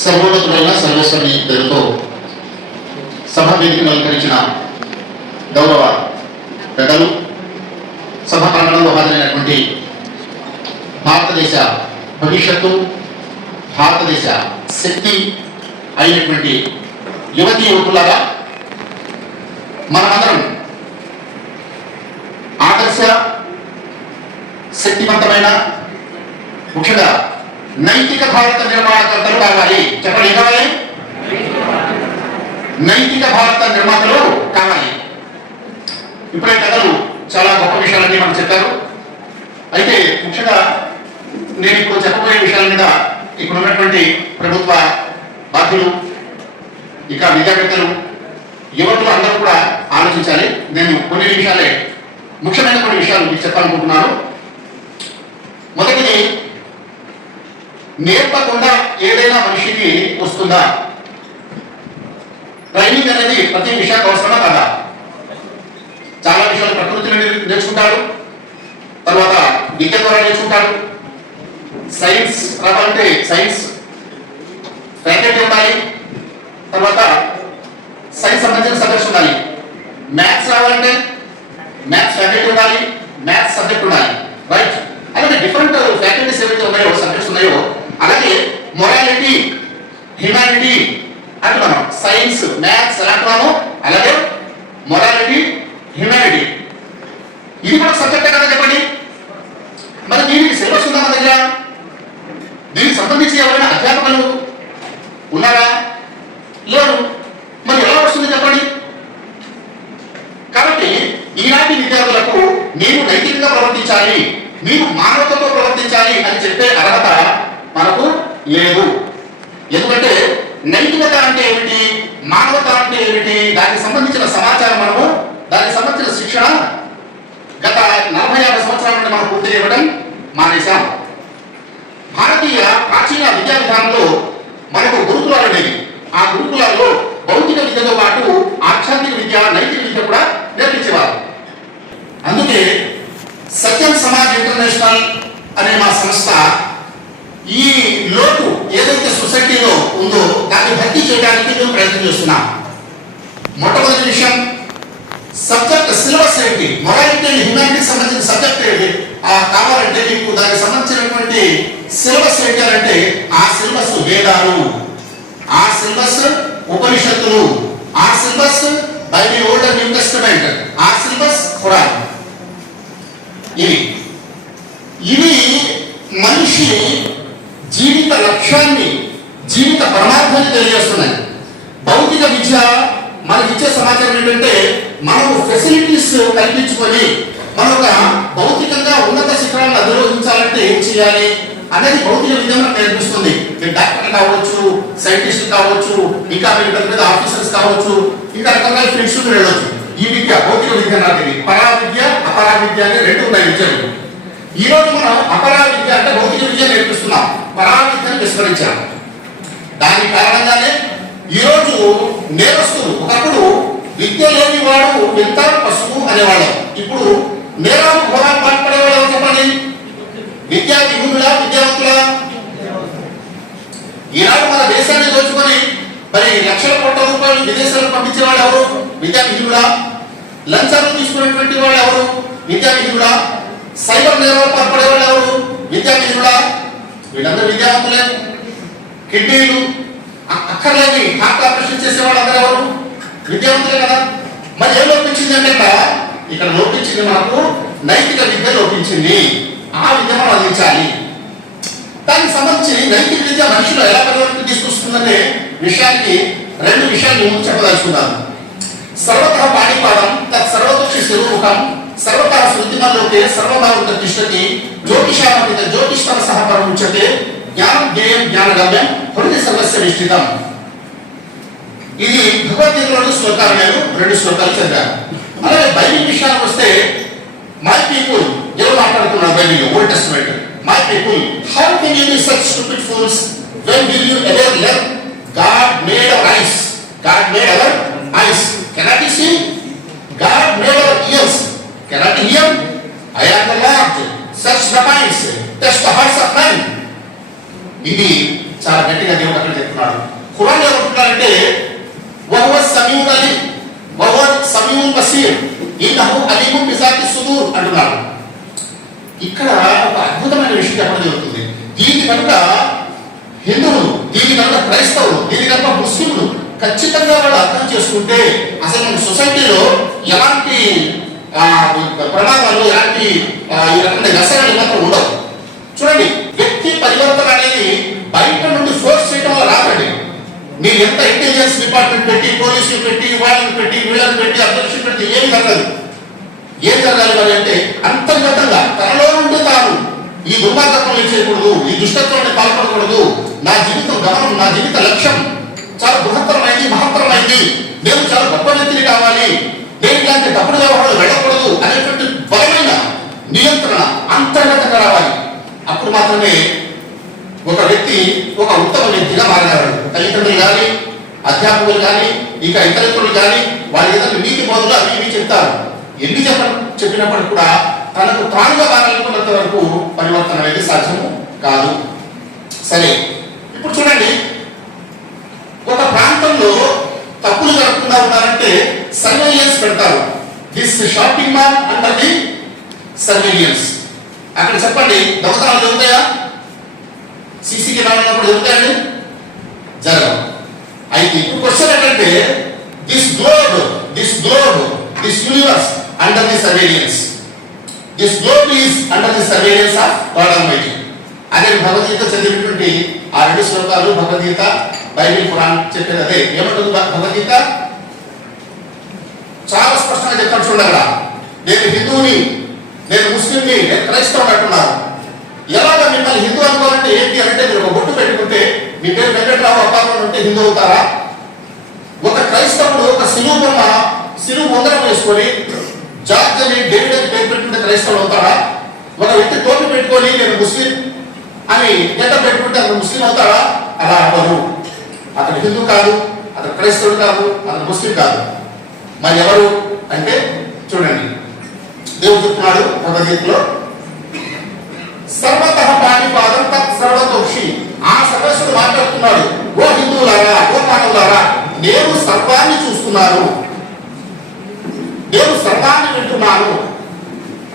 సర్వోన్నతుడైన సర్వేశ్వరుని పేరుతో సభ వేదికను అలంకరించిన గౌరవ పెద్దలు, సభ ప్రాంగణంలో హాజరైనటువంటి భారతదేశ భవిష్యత్తు, భారతదేశ శక్తి అయినటువంటి యువతీ యువకులారా, మనమందరం ఆదర్శ శక్తివంతమైన, ముఖ్యంగా నైతిక భారత నిర్మాణకర్తలు కావాలి. చెప్పండి, ఏం కావాలి? నైతిక భారత నిర్మాతలు కావాలి. ఇప్పుడే కథలు చాలా గొప్ప విషయాలన్నీ మనం చెప్పారు. అయితే ముఖ్యంగా నేను ఇప్పుడు చెప్పబోయే విషయాల మీద ఇక్కడ ఉన్నటువంటి ప్రభుత్వ బాధ్యులు, ఇక విద్యావేత్తలు, యువకులు అందరూ కూడా ఆలోచించాలి. నేను కొన్ని విషయాలే, ముఖ్యమైన కొన్ని విషయాలు మీకు చెప్పాలనుకుంటున్నాను. మొదటిది, నేర్పకుండా ఏదైనా మనిషికి వస్తుందా? ట్రైనింగ్ అనేది ప్రతి విషయానికి అవసరమా కదా? చాలా విషయాలు ప్రకృతిని నేర్చుకుంటాడు, తర్వాత విద్య ద్వారా నేర్చుకుంటాడు. సైన్స్ రావాలంటే సైన్స్ ఫ్యాకల్టీ ఉండాలి, తర్వాత సైన్స్ సంబంధించిన సబ్జెక్ట్స్ ఉండాలి. మ్యాథ్స్ రావాలంటే మ్యాథ్స్ ఫ్యాకల్టీ ఉండాలి, మ్యాథ్స్ సబ్జెక్ట్ ఉండాలి, రైట్? అలాగే డిఫరెంట్ ఫ్యాకల్టీస్ ఏవైతే ఉన్నాయో, సబ్జెక్ట్స్ ఉన్నాయో, అలాగే మొరాలిటీ, హ్యుమానిటీ అంటున్నాను. సైన్స్, మ్యాథ్స్ ఎలా అంటున్నాను, అలాగే మొరాలిటీ, హ్యుమానిటీ, ఇది కూడా సబ్జెక్టే కదా? చెప్పండి. మరి దీనికి సిలబస్ ఉందా మన దగ్గర? దీనికి సంబంధించి ఎవరైనా అధ్యాపకులు ఉన్నారా? లేరు. మరి ఎలా వస్తుంది చెప్పండి? కాబట్టి ఈనాటి విద్యార్థులకు నేను నైతికంగా ప్రవర్తించాలి, మీరు మానవతతో ప్రవర్తించాలి అని చెప్పే అర్హత మనకు లేదు. ఎందుకంటే నైతికత అంటే ఏమిటి, మానవత అంటే ఏమిటి, దానికి సంబంధించిన సమాచారం మనము, దానికి సంబంధించిన శిక్షణ గత 40-50 సంవత్సరాల నుండి మనం పూర్తి చేయడం మానేశాం. భారతీయ ప్రాచీన విద్యా విధానంలో మనకు గురుకులాలు ఉండేవి. ఆ గురుకులాల్లో భౌతిక విద్యతో పాటు ఆధ్యాత్మిక విద్య, నైతిక విద్య కూడా నేర్పించేవారు. అందుకే సత్యం సమాజ్ ఇంటర్నేషనల్ అనే మా సంస్థ ఈ లోటు ఏదైతే సొసైటీలో ఉందో దాన్ని భర్తీ చేయడానికి మేము ప్రయత్నం చేస్తున్నాం. మొట్టమొదటి విషయం, సబ్జెక్ట్ సిలబస్ ఏంటి, మొరాలిటీ అండ్ హ్యుమానిటీకి సంబంధించిన సబ్జెక్ట్ ఏంటి కావాలంటే మీకు దానికి సంబంధించినటువంటి సిలబస్ ఏంటి అంటే, ఆ సిలబస్ వేదాలు, ఆ సిలబస్ ఉపనిషత్తులు, ఆ syllabus Bible old and new testament, ఆ సిలబస్ ఖురాన్. ఇవి మనిషి జీవిత లక్ష్యాన్ని, జీవిత పరమార్థాన్ని తెలియజేస్తున్నాయి. భౌతిక విద్య మనకి ఇచ్చే సమాచారం ఏంటంటే, మనము ఫెసిలిటీస్ కల్పించుకొని మన ఒక భౌతికంగా ఉన్నత శిఖరాలను అధిరోహించాలంటే ఏం చేయాలి అనేది భౌతిక విద్య మనకు నేర్పిస్తుంది. మీరు డాక్టర్లు కావచ్చు, సైంటిస్టులు కావచ్చు, ఇంకా మీరు పెద్ద పెద్ద ఆఫీసర్స్ కావచ్చు, ఇంకా రకరకాల ఫీల్డ్స్ వెళ్ళవచ్చు. ఈ విద్య భౌతిక విద్య నాటిది. పరా విద్య, అపరా విద్య అనే రెండు ఉన్నాయి విద్యలు. ఈ రోజు మనం అపరా విద్య అంటే భౌతిక విద్య నేర్పిస్తున్నాం, పరా విద్యను విస్మరించాం. దాని కారణంగానే ఈరోజు నేరస్తులు, ఒకప్పుడు విద్య లేని వాడు వింత పశువు అనేవాళ్ళం, ఇప్పుడు నేరాలు ఘోరాలు పాల్పడేవాళ్ళు చెప్పండి. విద్యా విహునులా, విద్యావంతులా? ఈనాడు మన దేశాన్ని దోచుకొని మరి లక్షల కోట్ల రూపాయలు విదేశాలకు పంపించే వాళ్ళు ఎవరు? విద్యా విహునులా? లంచాలు తీసుకునేటువంటి వాళ్ళు ఎవరు? విద్యా విహునులా? సైబర్ నేరాలు పాల్పడే వాళ్ళు ఎవరు? విద్యా విహునులా? వీళ్ళందరూ విద్యావంతులే. కిడ్నీలు అక్కర్లేని హార్ట్ ఆపరేషన్ చేసే వాళ్ళు అందరూ ఎవరు? విద్యావంతులే కదా? మరి ఏం లోపించింది అంటే ఇక్కడ లోపించింది మనకు నైతిక విద్య లోపించింది. ఆ విద్య మనం అందించాలి. దానికి సంబంధించి నైతిక విద్య మనిషిలో ఎలా పరివర్తన తీసుకొస్తుందనే విషయానికి రెండు విషయాలు చెప్పదలుచుకున్నాను. సర్వతః పాణిపాదం తత్ సర్వతోషి స్వరూపం సర్వతః శృతిమల్లోకే సర్వభావిత తిష్టతి జ్యోతిషామపిత జ్యోతిష్ఠం సహ పరముచ్యతే జ్ఞానం జ్ఞేయం జ్ఞానగమ్యం హృదయ సర్వస్య నిష్ఠితం. ఇది భగవద్గీతలోని శ్లోకాలు, నేను 2 శ్లోకాలు చదివాను. అలాగే బైబిల్ విషయానికి వస్తే, మై పీపుల్ ఎవరు మాట్లాడుతున్నారు Bible Old Testament? My people how can you be such stupid fools when will you ever learn God made our eyes, God made our eyes, cannot you see? God made our ears, cannot you hear? I am the Lord, search the minds, test the hearts of men. ఇది చాలా గట్టిగా దేవుడు అక్కడ చెప్తున్నాడు. ఖురాన్ ఏమంటున్నారంటే వహువ సమీఉన్ అలీం వహువ సమీఉన్ బసీర్ ఇన్నహు అలీమున్ బిజాతి సుదూర్ అంటున్నాడు. ఇక్కడ ఒక అద్భుతమైన విషయం చెప్పడం జరుగుతుంది. దీని కనుక హిందువులు, దీని కనుక క్రైస్తవులు, దీని కనుక ముస్లింలు ఖచ్చితంగా వాళ్ళు అర్థం చేసుకుంటే అసలు మన సొసైటీలో ఎలాంటి ప్రమాదాలు, ఎలాంటి ఈ రకమైన వ్యసనాలు మాత్రం ఉండవు. చూడండి, వ్యక్తి పరివర్తన అనేది బయట నుండి ఫోర్స్ చేయడం వల్ల రాదండి. మీరు ఎంత ఇంటెలిజెన్స్ డిపార్ట్మెంట్ పెట్టి, పోలీసులు పెట్టి, వాళ్ళని పెట్టి, వీళ్ళని పెట్టి, అబ్జర్వేషన్ పెట్టి ఏమి జరగదు. ఏం జరగాలి మరి అంటే అంతర్గతంగా తనలో నుండి తాను ఈ దుర్మార్గత్వం చేయకూడదు, ఈ దుష్టత్వాన్ని పాల్పడకూడదు, నా జీవితం గమనం, నా జీవిత లక్ష్యం చాలా బృహత్తరమైంది, మహత్తరమైంది, నేను చాలా గొప్ప వ్యక్తిని కావాలి, నేను ఇలాంటి తప్పుడు వ్యవహారాలు వెళ్ళకూడదు అనేటువంటి బలమైన నియంత్రణ అంతర్గతంగా రావాలి. అప్పుడు మాత్రమే ఒక వ్యక్తి ఒక ఉత్తమ వ్యక్తిగా మారగలడు. తల్లిదండ్రులు కానీ, అధ్యాపకులు కానీ, ఇంకా ఇతరులు కానీ వారి ఏదైనా నీతి బోధలు అవి ఇవి చెప్తారు. ఎన్ని చెప్పినప్పుడు కూడా తనకు తానుగా మారాలనుకున్నంత వరకు పరివర్తన అనేది సాధ్యము కాదు. సరే, ఇప్పుడు చూడండి, ఒక ప్రాంతంలో తప్పులు జరగకుండా ఉన్నారంటే సర్వేలియన్స్ పెడతారు. This shopping mall under the surveillance. అక్కడ చెప్పండి, దొంగతనాలు జరుగుతాయా? సీసీ కెమెరా జరుగుతాయండి? జరగవు. అయితే ఇప్పుడు క్వశ్చన్ ఏంటంటే this globe this universe under the సర్వేలియన్స్. This globe is under the సర్వేలియన్స్ of God almighty. అదే భగవద్గీత చదివినటువంటి ఆ 2 శ్లోకాలు, భగవద్గీత, బైబిల్, ఖురాన్ చెప్పేది అదే. ఏమంటుంది భగవద్గీత? చాలా స్పష్టంగా చెప్తాను చూడగా, నేను హిందువుని, నేను ముస్లింని, నేను క్రైస్తవుని అంటున్నాను. ఎలాగా మిమ్మల్ని హిందూ అనుకోవాలంటే ఏంటి అంటే మీరు ఒక బొట్టు పెట్టుకుంటే మీ పేరు వెంకటరావు అప్పారావు అంటే హిందూ అవుతారా? ఒక క్రైస్తవుడు ఒక సిలువు ఉంగరం వేసుకొని జార్జ్ అని, డేవిడ్ అని పేరు పెట్టుకుంటే క్రైస్తవుడు అవుతారా? ఒక వ్యక్తి టోపీ పెట్టుకొని నేను ముస్లిం అని గెట్ట పెట్టుకుంటే అతను ముస్లిం అవుతాడా? అలా అవ్వదు. అతను హిందూ కాదు, అతను క్రైస్తవుడు కాదు, అతను ముస్లిం కాదు. మరి ఎవరు అంటే చూడండి, దేవుడు చెప్తున్నాడు భగవద్గీతలో, సర్వతః పాణిపాదం తత్ సర్వతోక్షి. ఆ సర్వేశ్వరుడు మాట్లాడుతున్నాడు, ఓ హిందువులారా, ఓ మానవులారా, నేను సర్వాన్ని చూస్తున్నాను, నేను సర్వాన్ని వింటున్నాను,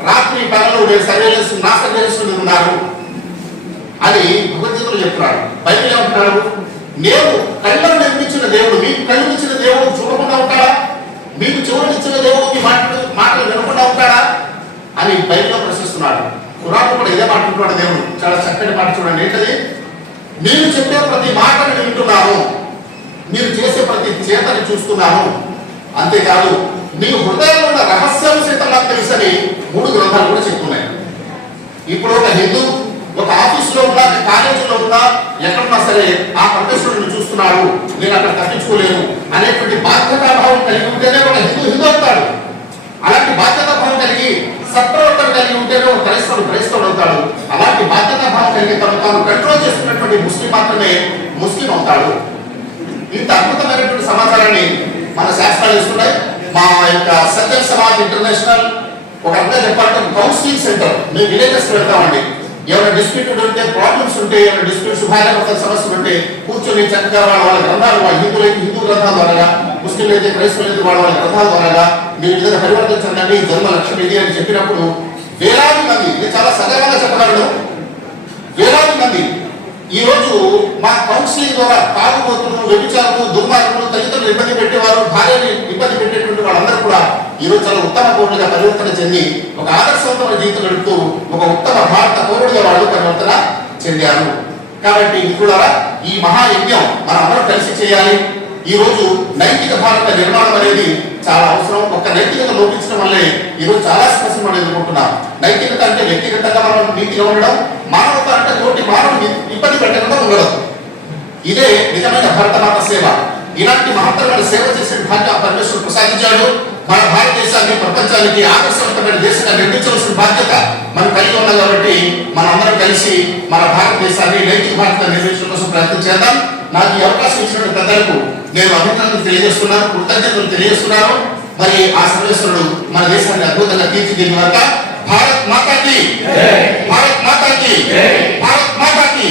రాత్రి పగలు నేను సర్వేలెన్స్, నా సర్వేలెన్స్ ఉన్నారు అని భగవద్గీతలో చెప్తున్నాడు. బైబిల్ ఏమంటున్నాడు? నేను కళ్ళను నిర్మించిన దేవుడు మీకు కళ్ళు ఇచ్చిన దేవుడు చూడకుండా ఉంటాడా? మీకు చెవులు ఇచ్చిన దేవుడు మీ మాటలు వినకుండా ఉంటాడా అని బైబిల్లో ప్రశ్నిస్తున్నాడు. ఖురాన్ కూడా ఇదే మాట్లాడుతున్నాడు దేవుడు. చాలా చక్కటి మాట చూడండి. ఏంటది? మీరు చెప్పే ప్రతి మాటను వింటున్నాను, మీరు చేసే ప్రతి చేతని చూస్తున్నాను, అంతేకాదు మీ హృదయంలో ఉన్న రహస్యం సైతం నాకు తెలుసని 3 గ్రంథాలు కూడా చెప్తున్నాయి. ఇప్పుడు ఒక హిందూ ఒక ఆఫీసులో ఉన్నా, కాలేజీలో ఉన్నా, ఎక్కడున్నా సరే ఆ పరమేశ్వరుడిని చూస్తున్నాడు, నేను అక్కడ తప్పించుకోలేను అనేటువంటి బాధ్యతాభావం కలిగి ఉంటేనే ఒక హిందూ అవుతాడు. అలాంటి బాధ్యతాభావం కలిగి సత్ప్రవర్తన కలిగి ఉంటేనే ఒక క్రైస్తవుడు అవుతాడు. అలాంటి బాధ్యతాభావం కలిగి తాను కంట్రోల్ చేసుకున్నటువంటి ముస్లిం మాత్రమే ముస్లిం అవుతాడు. ఇంత అద్భుతమైనటువంటి సమాచారాన్ని మన శాస్త్రాలు ఇస్తున్నాయి. మా యొక్క సజ్జన్ సమాజ్ ఇంటర్నేషనల్ ఒక అర్థం చెప్పాలంటే కౌన్సిలింగ్ సెంటర్ మేము విలేజెస్ పెడతామండి. ఎవరైనా డిస్ప్యూట్ ఉంటే, ప్రాబ్లమ్స్ ఉంటే, ఏమైనా డిస్ప్యూట్ శుభాకాంక్ష సమస్యలు ఉంటే కూర్చొని చక్కగా వాళ్ళ గ్రంథాలు, వాళ్ళ హిందువులైతే హిందూ గ్రంథాల ద్వారా, ముస్లింలు అయితే క్రైస్తవులైతే వాళ్ళ గ్రంథాల ద్వారా మీరు విధంగా పరివర్తించండి, జన్మ లక్ష్యం ఇది అని చెప్పినప్పుడు వేలాది మంది, నేను చాలా సగర్వంగా చెప్పగలను, వేలాది మంది ఈ రోజు మా కౌన్సిలింగ్ ద్వారా తాగుబోతులు, వ్యభిచారులు, దుర్మార్గులు, తల్లిదండ్రులు ఇబ్బంది పెట్టేవారు, భార్యని ఇబ్బంది పెట్టేటువంటి వాళ్ళందరూ కూడా ఈరోజు చాలా ఉత్తమ పౌరులుగా పరివర్తన చెంది ఒక ఆదర్శవంతమైన జీవితం గడుపుతూ ఒక ఉత్తమ భారత పౌరులుగా వాళ్ళు పరివర్తన చెందారు. కాబట్టి కూడా ఈ మహాయజ్ఞం మనం అందరం కలిసి చేయాలి. ఈ రోజు నైతిక భారత నిర్మాణం అనేది చాలా అవసరం. ఒక నైతికత లోపించడం వల్లే ఈరోజు చాలా స్పష్టం మనం ఎదుర్కొంటున్నాం. నైతికత అంటే వ్యక్తిగతంగా మనం నీతిగా ఉండడం, మానవత అంటే తోటి మానవుని ఇబ్బంది పెట్టకుండా ఉండడం. ఇదే నిజమైన భరతమాత సేవ. ఇలాంటి మహత్తరమైన సేవ చేసే భాగ్య పరమేశ్వరుడు ప్రసాదించాడు. మన భారతదేశాన్ని ప్రపంచానికి ఆదర్శవంతమైన దేశంగా నిర్మించవలసిన బాధ్యత మనం కలిగి ఉన్నాం. కాబట్టి మనందరం కలిసి మన భారతదేశాన్ని నైతిక భారత నిర్మించడం కోసం ప్రయత్నం చేద్దాం. నాకు ఈ అవకాశం ఇచ్చినటువంటి పెద్దలకు నేను అభినందనలు తెలియజేస్తున్నాను, కృతజ్ఞతలు తెలియజేస్తున్నాను. మరి ఆ సర్వేశ్వరుడు మన దేశాన్ని అద్భుతంగా తీర్చిదిద్దిన భారత్ మాతాకి, భారత్ మాతాకి, భారత్ మాతాకి.